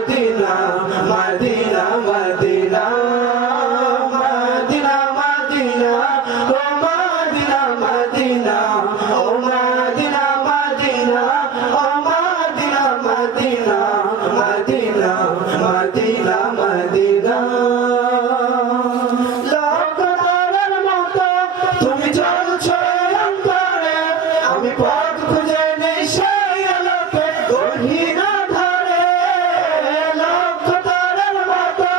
Medina Medina Medina Medina Medina ও Medina Medina ও Medina Medina ও Medina Medina Medina Medina Medina লোক তারার মতো তুমি চলছো অন্তরে আমি পথ খুঁজে নেই সেই আলোকে গহীন ধারে লোক তারার মতো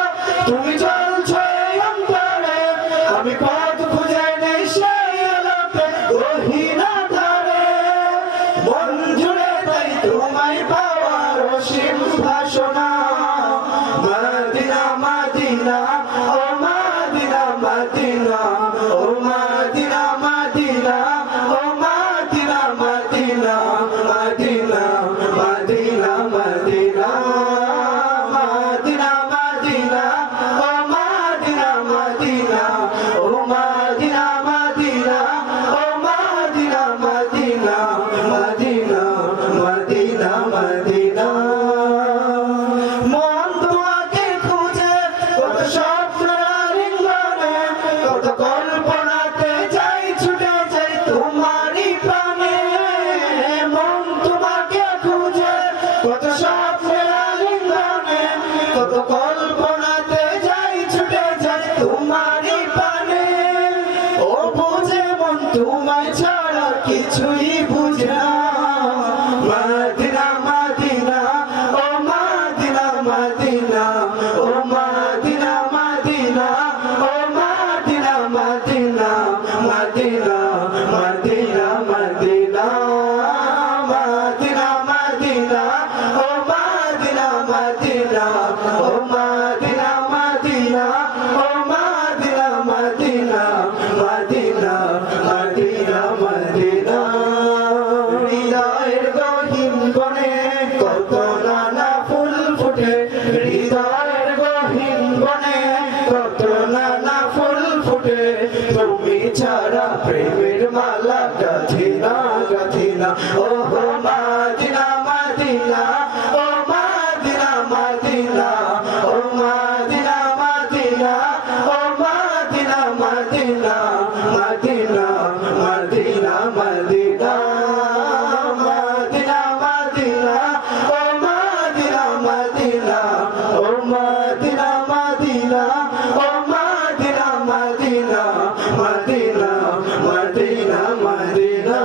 তুমি চলছো অন্তরে আমি পথ খুঁজে নেই সেই আলোকে গহীন ধারে মন জুড়ে তাই তোমায় পাওয়ার অসীম বাসনা মদিনা মদিনা ও মদিনা মদিনা ও মদিনা মদিনা ও Medina Medina Medina Medina Medina Medina Medina ও মদিনা মদিনা ও মদিনা মদিনা ও Medina Medina Medina Medina Medina মন তোমাকে খুঁজে কত স্বপ্নের আলিঙ্গনে কত কল্পনাতে যাই ছুটে যাই তোমারই প্রাণে মন তোমাকে খুঁজে কত স্বপ্নের আলিঙ্গনে কত কল্পনাতে যাই ছুটে যাই তোমারই প্রাণে ও বুঝে মন তোমায় ছাড়া কিছুই বুঝে না মদিনা মদিনা ও মদিনা মদিনা ও মদিনা মদিনা ও Medina Medina Medina Medina Medina Medina Medina ও মদিনা মদিনা ও মদিনা মদিনা ও Medina Medina Medina Medina Medina হৃদয়ের গহীন বনে কত নানা ফুল ফুটে হৃদয়ের গহীন বনে কত নানা ফুল ফুটে তুমি ছাড়া প্রেমের মালা গাথিনা গাথিনা ও মদিনা মদিনা ও মদিনা মদিনা ও মদিনা মদিনা ও Medina Medina Medina Medina Medina Medina Medina ও মদিনা মদিনা ও মদিনা মদিনা ও Medina Medina Medina Medina Medina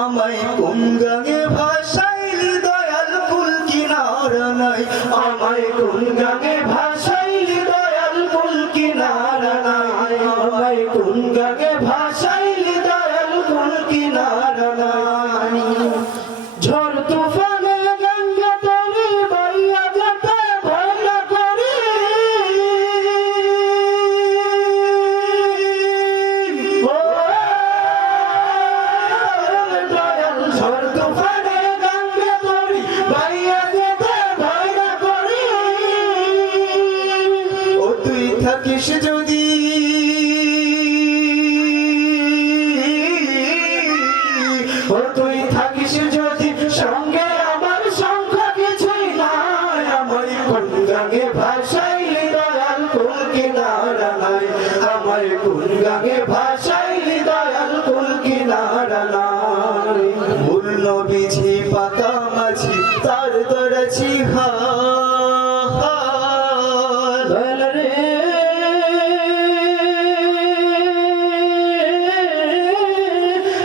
আমায় কোন গাঙে ভাসাইলি দয়াল কুল কিনারা নাই আমায় কোন গাঙে ভাসাইলি দয়াল কুল কিনারা নাই আমায় কোন গাঙে ভাসাইলি দয়াল কুল কিনারা নাই ঝড় তুফানে গঙ্গা তরি বাইয়া যেতে ভয় না করি ও দয়াল ঝড় তুফানে গঙ্গা তরি বাইয়া যেতে ভয় না করি ও তুই থাকিস যদি ও তুই থাকিস যদি সঙ্গে আমার সংখ্যা কিছুই নাই আমায় কোন গাঙে ভাসাইলি দয়াল কুল কিনারা নাই আমায় কোন গাঙে ভাসাইলি দয়াল কুল কিনারা নাই পূর্ণ বিঝি পাতা মাঝি তার দরাছি দয়াল রে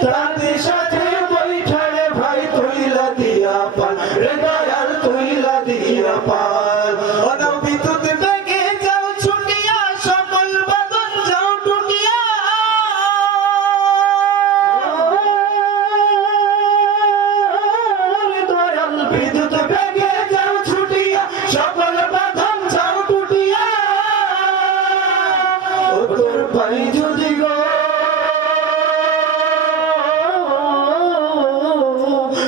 তাদের সাথে বৈঠারে ভাই তুইলা দিয়া পাল রে দয়াল তুইলা দিয়া পাল অনাও বিদ্যুৎ বেগে যাও ছুটিয়া সকল বাদন যাও টুটিয়া রে দয়াল বিদ্যুৎ বেগে যাও ছুটিয়া সকল বাদন যাও টুটিয়া ও তোর পাই যদি গো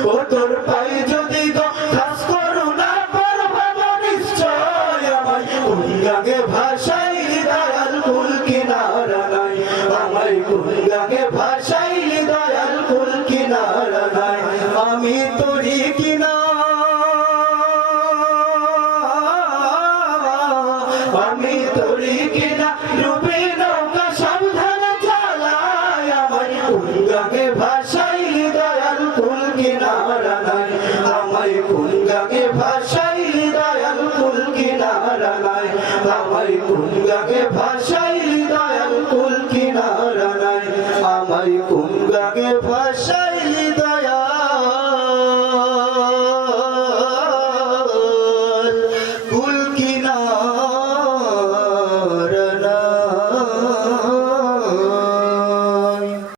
ও তোর পাই যদি গো খাস করুণা পরব নিশ্চয় আমায় কোন গাঙে ভাসাইলি দয়াল কুল কিনারা নাই আমায় কোন গাঙে ভাসাইলি দয়াল কুল কিনারা নাই আমি তোরি কিনারা আমায় কোন গাঙে ভাসাই